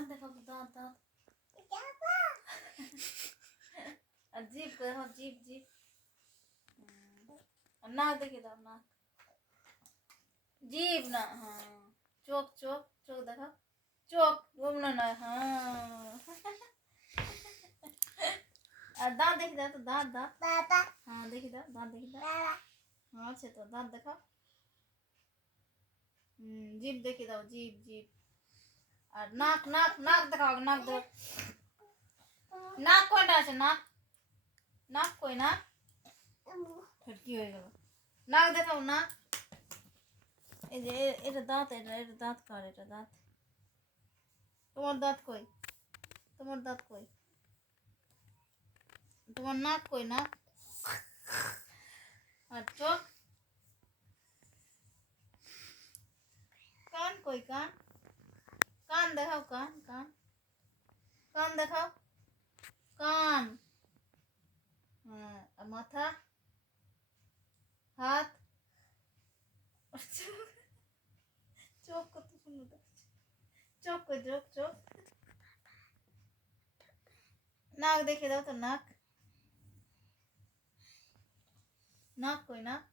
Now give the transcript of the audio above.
দাঁত দেখাও তো, দাঁত দাঁত। আর জিভ দেখাও, জিভ জিভ। আর নাক দেখে দাও, নাক। জিভ না, হ্যাঁ। চোখ চোখ চোখ দেখাও, চোখ ঘুমনা নয়, হ্যাঁ। আর দাঁত দেখে দাও তো, দাঁত দাঁত। হ্যাঁ দেখি দাও, দাঁত দেখি দাও। হ্যাঁ আছে তো, দাঁত দেখাও। জিভ দেখে দাও, জিভ জিভ। আর নাক নাক নাক দেখাও, নাক দেখাও। নাক কয়টা আছে, নাক নাক কই, নাক কি হয়ে গেল? নাক দেখাও, নাক। এই যে এটা দাঁত, এটা এটা দাঁত কার, এটা দাঁত। তোমার দাঁত কই, তোমার দাঁত কই, তোমার নাক কই, নাক। আর চোখ, কান কই, কান। কান দেখাও, কান কান। কান দেখাও, কান। হ্যাঁ আর মাথা, হাত, চোখ কত সুন্দর। চোখ কই, চোখ চোখ। নাক দেখে দাও তো, নাক। নাক কই, নাক।